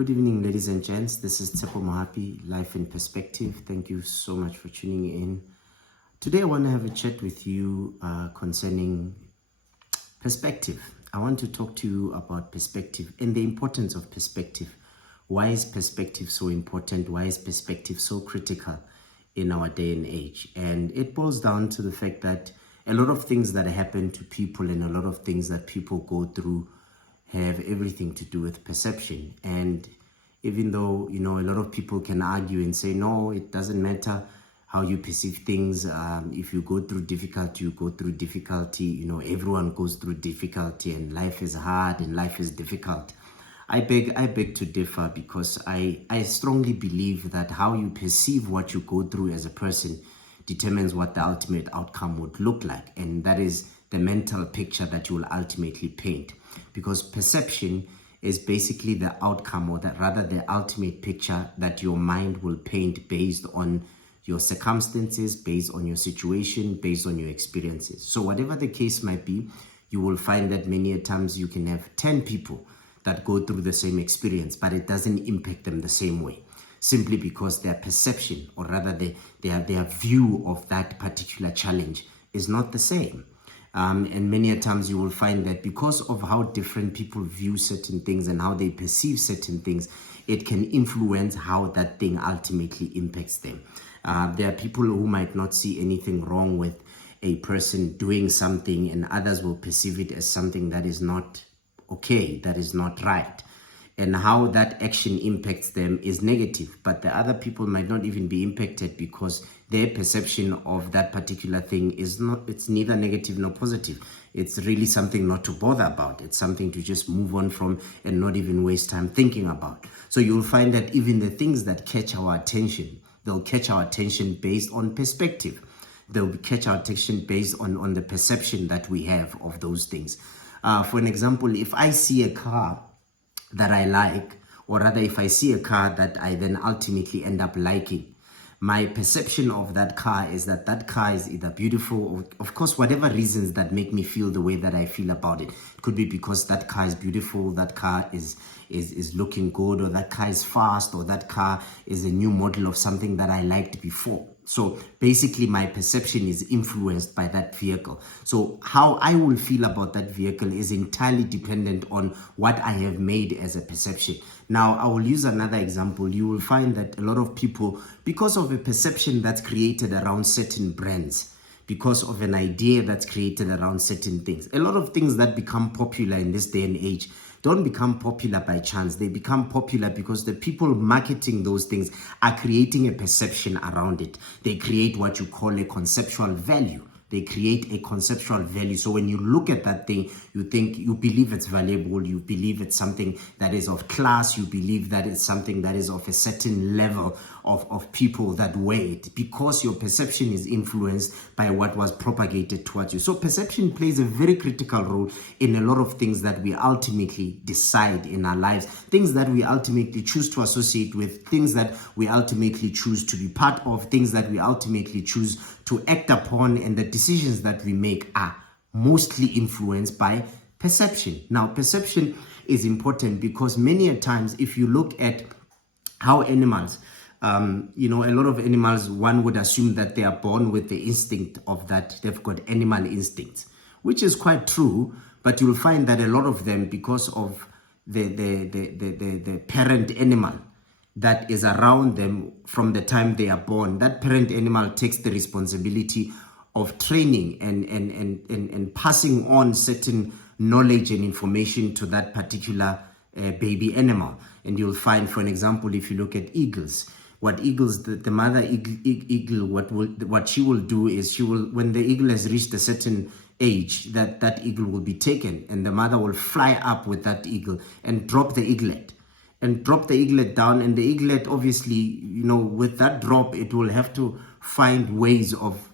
Good evening, ladies and gents. This is Tsepo Mohapi, Life in Perspective. Thank you so much for tuning in. Today, I want to have a chat with you concerning perspective. I want to talk to you about perspective and the importance of perspective. Why is perspective so important? Why is perspective so critical in our day and age? And it boils down to the fact that a lot of things that happen to people and a lot of things that people go through have everything to do with perception. And even though, a lot of people can argue and say, no, it doesn't matter how you perceive things. If you go through difficulty, you go through difficulty. Everyone goes through difficulty, and life is hard and life is difficult. I beg to differ, because I strongly believe that how you perceive what you go through as a person determines what the ultimate outcome would look like. And that is the mental picture that you will ultimately paint. Because perception is basically the outcome, or that rather the ultimate picture that your mind will paint based on your circumstances, based on your situation, based on your experiences. So whatever the case might be, you will find that many a times you can have 10 people that go through the same experience, but it doesn't impact them the same way, simply because their perception, or rather their view of that particular challenge is not the same. And many a times you will find that because of how different people view certain things and how they perceive certain things, it can influence how that thing ultimately impacts them. There are people who might not see anything wrong with a person doing something, and others will perceive it as something that is not okay, that is not right. And how that action impacts them is negative, but the other people might not even be impacted, because their perception of that particular thing it's neither negative nor positive. It's really something not to bother about. It's something to just move on from and not even waste time thinking about. So you'll find that even the things that catch our attention, they'll catch our attention based on perspective. They'll catch our attention based on the perception that we have of those things. For an example, if I see a car that I like, or rather if I see a car that I then ultimately end up liking, my perception of that car is that that car is either beautiful, or of course whatever reasons that make me feel the way that I feel about it. It could be because that car is beautiful, that car is looking good, or that car is fast, or that car is a new model of something that I liked before. So basically my perception is influenced by that vehicle. So how I will feel about that vehicle is entirely dependent on what I have made as a perception. Now, I will use another example. You will find that a lot of people, because of a perception that's created around certain brands, because of an idea that's created around certain things, a lot of things that become popular in this day and age don't become popular by chance. They become popular because the people marketing those things are creating a perception around it. They create what you call a conceptual value. They create a conceptual value. So when you look at that thing, you believe it's valuable, you believe it's something that is of class, you believe that it's something that is of a certain level of people that wear it, because your perception is influenced by what was propagated towards you. So perception plays a very critical role in a lot of things that we ultimately decide in our lives, things that we ultimately choose to associate with, things that we ultimately choose to be part of, things that we ultimately choose to act upon, and the decisions that we make are mostly influenced by perception. Now, perception is important because many a times, if you look at how animals, a lot of animals, one would assume that they are born with the instinct of that. They've got animal instincts, which is quite true, but you'll find that a lot of them, because of the parent animal that is around them from the time they are born, that parent animal takes the responsibility of training and passing on certain knowledge and information to that particular baby animal. And you'll find, for an example, if you look at eagles, the mother eagle, what she will do is, when the eagle has reached a certain age, that eagle will be taken, and the mother will fly up with that eagle and drop the eaglet down. And the eaglet, obviously, with that drop, it will have to find ways of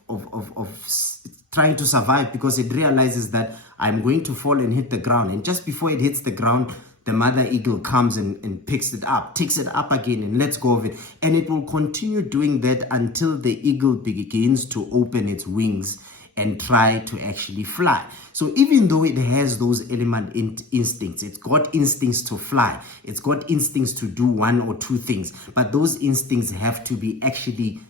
trying to survive, because it realizes that I'm going to fall and hit the ground. And just before it hits the ground, the mother eagle comes and picks it up, takes it up again, and lets go of it. And it will continue doing that until the eagle begins to open its wings and try to actually fly. So even though it has those instincts, it's got instincts to fly, it's got instincts to do one or two things, but those instincts have to be actually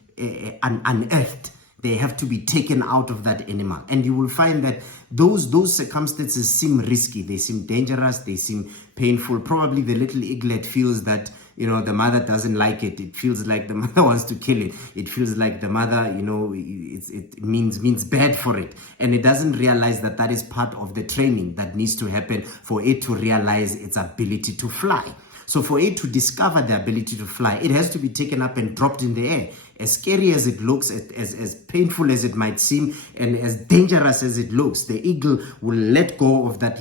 unearthed. They have to be taken out of that animal. And you will find that those circumstances seem risky, they seem dangerous, they seem painful. Probably the little eaglet feels that, you know, the mother doesn't like it. It feels like the mother wants to kill it. It feels like the mother, you know, it means bad for it. And it doesn't realize that that is part of the training that needs to happen for it to realize its ability to fly. So for it to discover the ability to fly, it has to be taken up and dropped in the air. As scary as it looks, as painful as it might seem, and as dangerous as it looks, the eagle will let go of that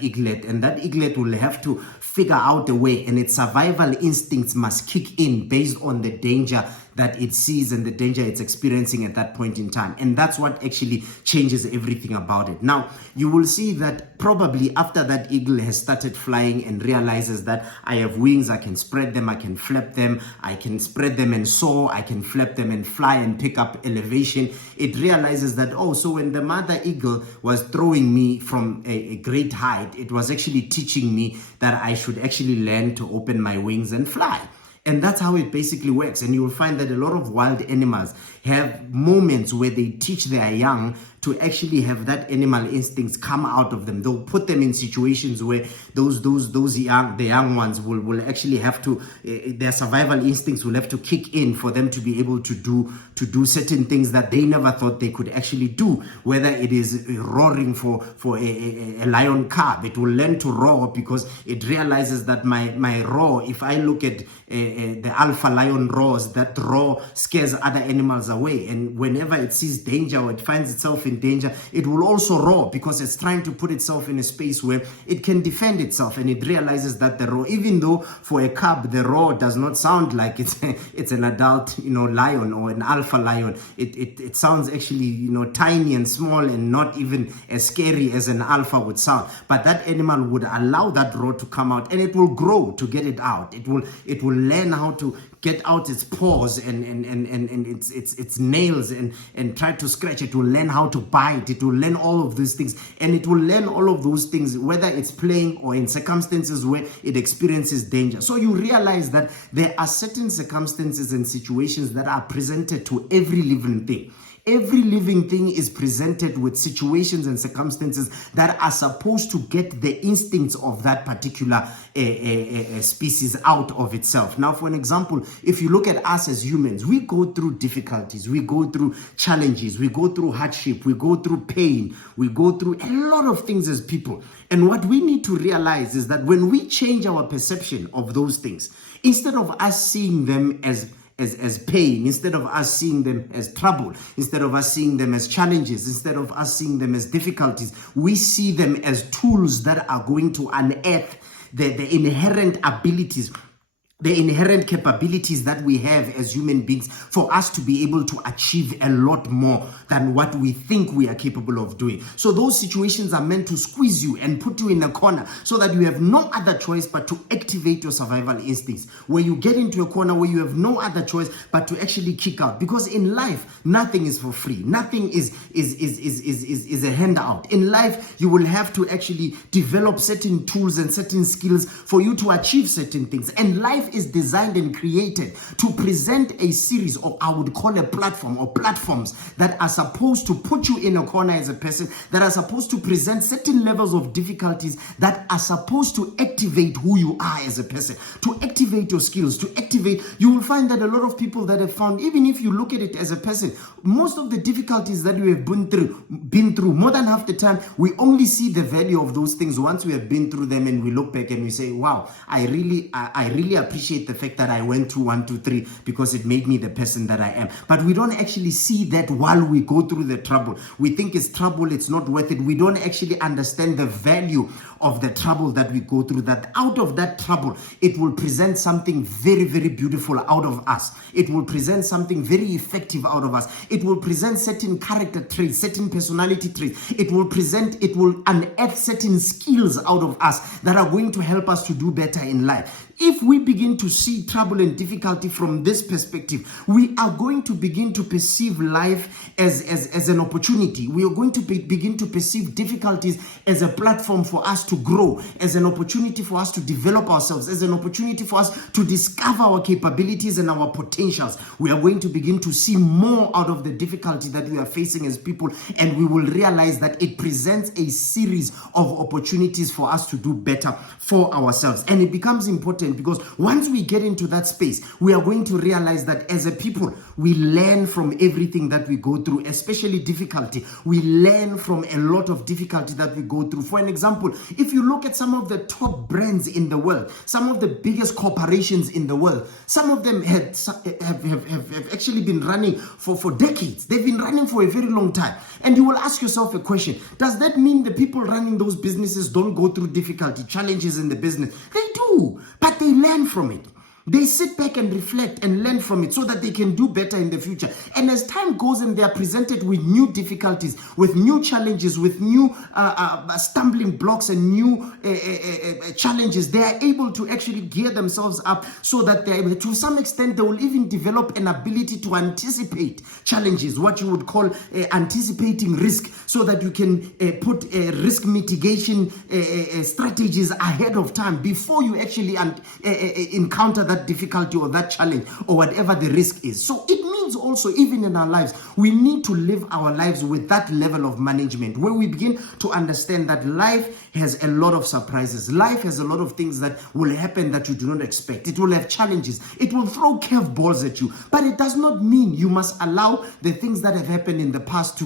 eaglet, and that eaglet will have to figure out a way, and its survival instincts must kick in based on the danger that it sees and the danger it's experiencing at that point in time. And that's what actually changes everything about it. Now, you will see that probably after that eagle has started flying and realizes that I have wings, I can spread them, I can flap them, I can spread them and soar, I can flap them and fly and pick up elevation, it realizes that, oh, so when the mother eagle was throwing me from a great height, it was actually teaching me that I should actually learn to open my wings and fly. And that's how it basically works. And you will find that a lot of wild animals have moments where they teach their young to actually have that animal instincts come out of them. They'll put them in situations where the young ones will actually have to, their survival instincts will have to kick in for them to be able to do certain things that they never thought they could actually do. Whether it is roaring for a lion cub, it will learn to roar because it realizes that my roar, if I look at the alpha lion roars, that roar scares other animals away. And whenever it sees danger or it finds itself in danger, it will also roar because it's trying to put itself in a space where it can defend itself. And it realizes that the roar, even though for a cub the roar does not sound like it's an adult, you know, lion or an alpha lion, it sounds actually, you know, tiny and small and not even as scary as an alpha would sound. But that animal would allow that roar to come out, and it will grow to get it out. It will learn how to get out its paws and its nails and try to scratch. It will learn how to bite. It will learn all of these things, and it will learn all of those things whether it's playing or in circumstances where it experiences danger. So you realize that there are certain circumstances and situations that are presented to every living thing. Every living thing is presented with situations and circumstances that are supposed to get the instincts of that particular species out of itself. Now, for an example, if you look at us as humans, we go through difficulties, we go through challenges, we go through hardship, we go through pain, we go through a lot of things as people. And what we need to realize is that when we change our perception of those things, instead of us seeing them as pain, instead of us seeing them as trouble, instead of us seeing them as challenges, instead of us seeing them as difficulties, we see them as tools that are going to unearth the inherent abilities, the inherent capabilities that we have as human beings for us to be able to achieve a lot more than what we think we are capable of doing. So those situations are meant to squeeze you and put you in a corner so that you have no other choice but to activate your survival instincts, where you get into a corner where you have no other choice but to actually kick out. Because in life, nothing is for free. Nothing is a handout. In life, you will have to actually develop certain tools and certain skills for you to achieve certain things. And life is designed and created to present a series, or I would call a platform or platforms, that are supposed to put you in a corner as a person, that are supposed to present certain levels of difficulties that are supposed to activate who you are as a person, to activate your skills, to activate. You will find that a lot of people that have found, even if you look at it as a person, most of the difficulties that we have been through, more than half the time, we only see the value of those things once we have been through them, and we look back and we say, wow, I really appreciate the fact that I went through 1, 2, 3 because it made me the person that I am. But we don't actually see that while we go through the trouble. We think it's trouble, it's not worth it. We don't actually understand the value of the trouble that we go through, that out of that trouble, it will present something very, very beautiful out of us. It will present something very effective out of us. It will present certain character traits, certain personality traits. It will unearth certain skills out of us that are going to help us to do better in life. If we begin to see trouble and difficulty from this perspective, we are going to begin to perceive life as an opportunity. We are going to begin to perceive difficulties as a platform for us to grow, as an opportunity for us to develop ourselves, as an opportunity for us to discover our capabilities and our potentials. We are going to begin to see more out of the difficulty that we are facing as people, and we will realize that it presents a series of opportunities for us to do better for ourselves. And it becomes important because once we get into that space, we are going to realize that as a people, we learn from everything that we go through, especially difficulty. We learn from a lot of difficulty that we go through. For an example, if you look at some of the top brands in the world, some of the biggest corporations in the world, some of them have actually been running for decades. They've been running for a very long time. And you will ask yourself a question: does that mean the people running those businesses don't go through difficulty, challenges in the business? They do, but they learn from it. They sit back and reflect and learn from it so that they can do better in the future. And as time goes and they are presented with new difficulties, with new challenges, with new stumbling blocks and new challenges, they are able to actually gear themselves up so that they are able, to some extent, they will even develop an ability to anticipate challenges, what you would call anticipating risk, so that you can put risk mitigation strategies ahead of time before you actually encounter that difficulty or that challenge or whatever the risk is. So it means also, even in our lives, we need to live our lives with that level of management, where we begin to understand that life has a lot of surprises. Life has a lot of things that will happen that you do not expect. It will have challenges. It will throw curveballs at you. But it does not mean you must allow the things that have happened in the past to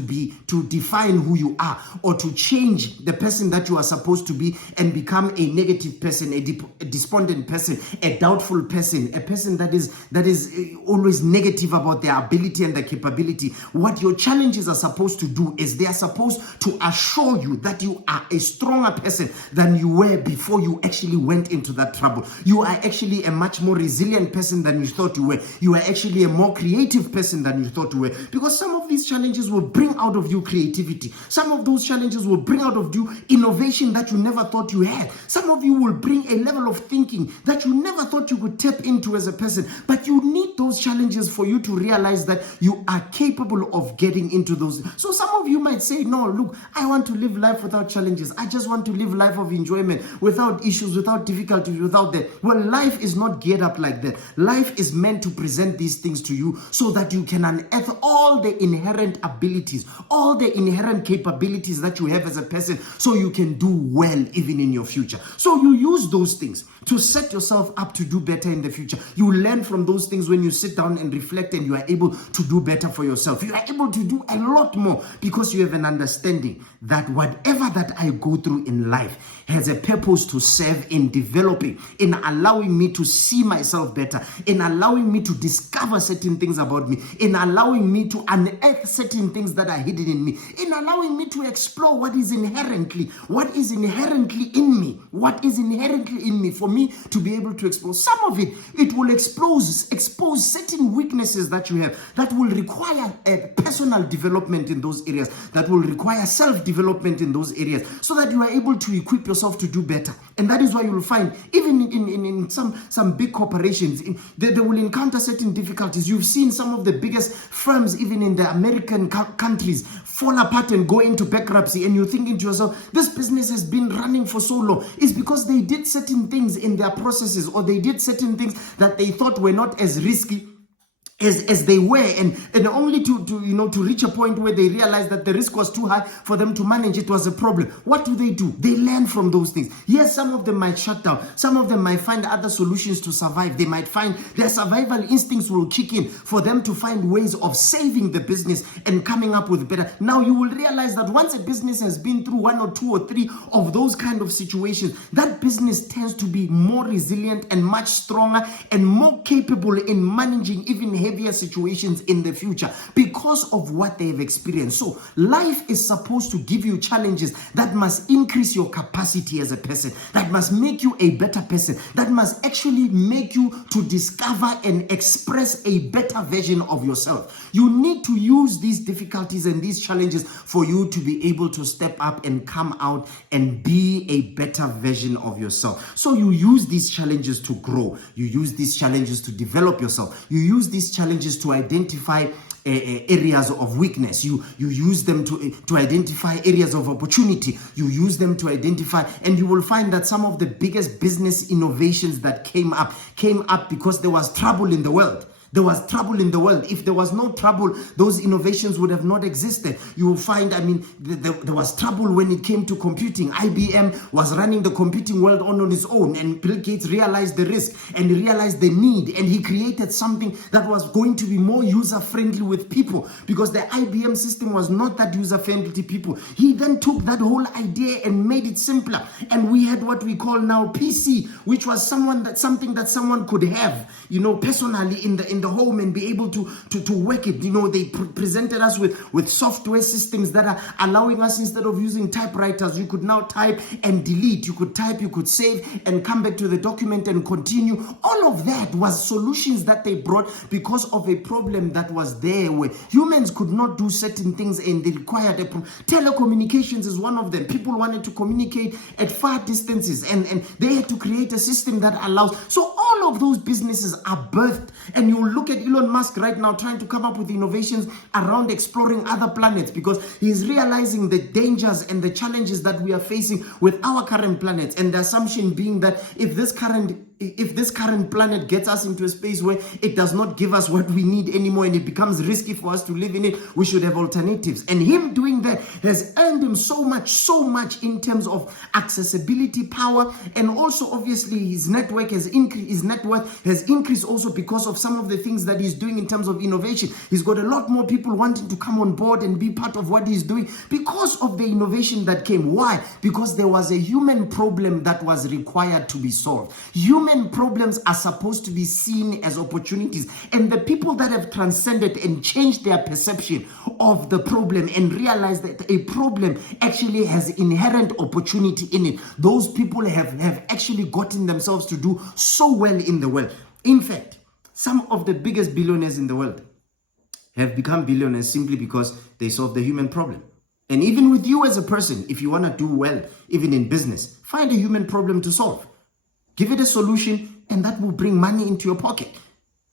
define who you are, or to change the person that you are supposed to be and become a negative person, a despondent person, a doubtful person, a person that is always negative about their ability and their capability. What your challenges are supposed to do is they are supposed to assure you that you are a stronger person than you were before you actually went into that trouble. You are actually a much more resilient person than you thought you were. You are actually a more creative person than you thought you were, because some of these challenges will bring out of you creativity. Some of those challenges will bring out of you innovation that you never thought you had. Some of you will bring a level of thinking that you never thought you could tap into as a person. But you need those challenges for you to realize that you are capable of getting into those. So some of you might say, no, look, I want to live life without challenges. I just want to live life of enjoyment, without issues, without difficulties, without that. Well, life is not geared up like that. Life is meant to present these things to you so that you can unearth all the inherent abilities, all the inherent capabilities that you have as a person, so you can do well even in your future. So you use those things to set yourself up to do better in the future. You learn from those things when you sit down and reflect, and you are able to do better for yourself. You are able to do a lot more because you have an understanding that whatever that I go through in life has a purpose to serve in developing, in allowing me to see myself better, in allowing me to discover certain things about me, in allowing me to unearth certain things that are hidden in me, in allowing me to explore what is inherently in me, for me to be able to explore. Some of it will expose certain weaknesses that you have that will require a personal development in those areas, that will require self-development in those areas, so that you are able to equip yourself to do better. And that is why you will find, even in some big corporations, they will encounter certain difficulties. You've seen some of the biggest firms, even in the American countries, fall apart and go into bankruptcy, and you're thinking to yourself, this business has been running for so long. It's because they did certain things in their processes, or they did certain things that they thought were not as risky as they were, and only to reach a point where they realized that the risk was too high for them to manage. It was a problem. What do? They learn from those things. Yes, some of them might shut down. Some of them might find other solutions to survive. They might find their survival instincts will kick in for them to find ways of saving the business and coming up with better. Now you will realize that once a business has been through one or two or three of those kind of situations, that business tends to be more resilient and much stronger and more capable in managing even heavier situations in the future because of what they have experienced. So life is supposed to give you challenges that must increase your capacity as a person, that must make you a better person, that must actually make you to discover and express a better version of yourself. You need to use these difficulties and these challenges for you to be able to step up and come out and be a better version of yourself. So you use these challenges to grow. You use these challenges to develop yourself. You use these challenges to identify areas of weakness. You use them to identify areas of opportunity. You use them to identify, and you will find that some of the biggest business innovations that came up because there was trouble in the world. There was trouble in the world. If there was no trouble, those innovations would have not existed. You will find, there was trouble when it came to computing. IBM was running the computing world on its own, and Bill Gates realized the risk and realized the need, and he created something that was going to be more user-friendly with people, because the IBM system was not that user-friendly to people. He then took that whole idea and made it simpler, and we had what we call now PC, which was something that someone could have, personally in the home and be able to work it. They presented us with software systems that are allowing us, instead of using typewriters, you could now type and delete. You could type, you could save and come back to the document and continue. All of that was solutions that they brought because of a problem that was there where humans could not do certain things and they required telecommunications is one of them. People wanted to communicate at far distances and they had to create a system that allows. So all of those businesses are birthed, and you look at Elon Musk right now trying to come up with innovations around exploring other planets, because he's realizing the dangers and the challenges that we are facing with our current planet, and the assumption being that if this current planet gets us into a space where it does not give us what we need anymore and it becomes risky for us to live in it, we should have alternatives. And him doing that has earned him so much in terms of accessibility, power, and also obviously his network has increased. His net worth has increased also because of some of the things that he's doing in terms of innovation. He's got a lot more people wanting to come on board and be part of what he's doing because of the innovation that came. Why? Because there was a human problem that was required to be solved. Human problems are supposed to be seen as opportunities, and the people that have transcended and changed their perception of the problem and realized that a problem actually has inherent opportunity in it, those people have actually gotten themselves to do so well in the world. In fact, some of the biggest billionaires in the world have become billionaires simply because they solved the human problem. And even with you as a person, if you want to do well, even in business, find a human problem to solve. Give it a solution, and that will bring money into your pocket.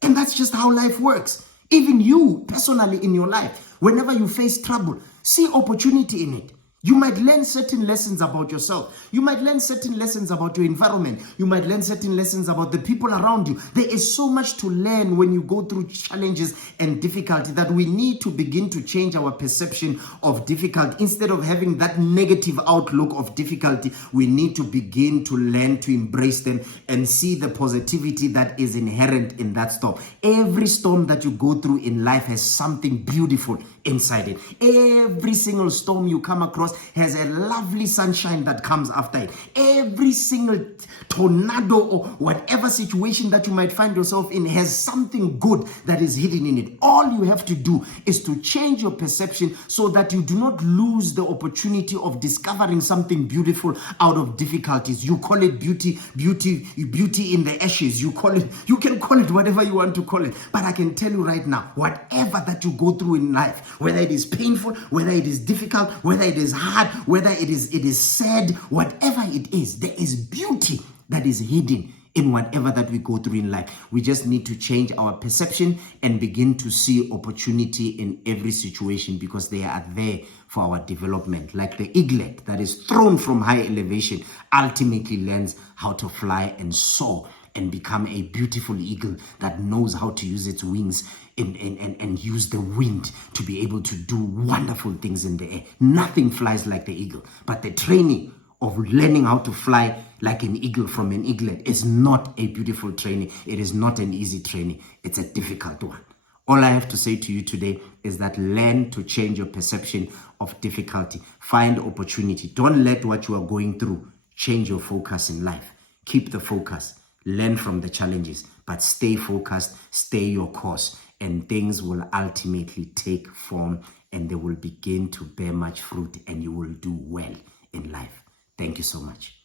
And that's just how life works. Even you, personally in your life, whenever you face trouble, see opportunity in it. You might learn certain lessons about yourself. You might learn certain lessons about your environment. You might learn certain lessons about the people around you. There is so much to learn when you go through challenges and difficulty that we need to begin to change our perception of difficulty. Instead of having that negative outlook of difficulty, we need to begin to learn to embrace them and see the positivity that is inherent in that storm. Every storm that you go through in life has something beautiful inside it. Every single storm you come across has a lovely sunshine that comes after it. Every single tornado or whatever situation that you might find yourself in has something good that is hidden in it. All you have to do is to change your perception so that you do not lose the opportunity of discovering something beautiful out of difficulties. You call it beauty in the ashes. You can call it whatever you want to call it. But I can tell you right now, whatever that you go through in life, whether it is painful, whether it is difficult, whether it is hard, whether it is sad, whatever it is, there is beauty that is hidden in whatever that we go through in life. We just need to change our perception and begin to see opportunity in every situation, because they are there for our development. Like the eaglet that is thrown from high elevation ultimately learns how to fly and soar and become a beautiful eagle that knows how to use its wings and use the wind to be able to do wonderful things in the air. Nothing flies like the eagle, but the training of learning how to fly like an eagle from an eaglet is not a beautiful training. It is not an easy training. It's a difficult one. All I have to say to you today is that learn to change your perception of difficulty. Find opportunity. Don't let what you are going through change your focus in life. Keep the focus. Learn from the challenges, but stay focused, stay your course, and things will ultimately take form and they will begin to bear much fruit and you will do well in life. Thank you so much.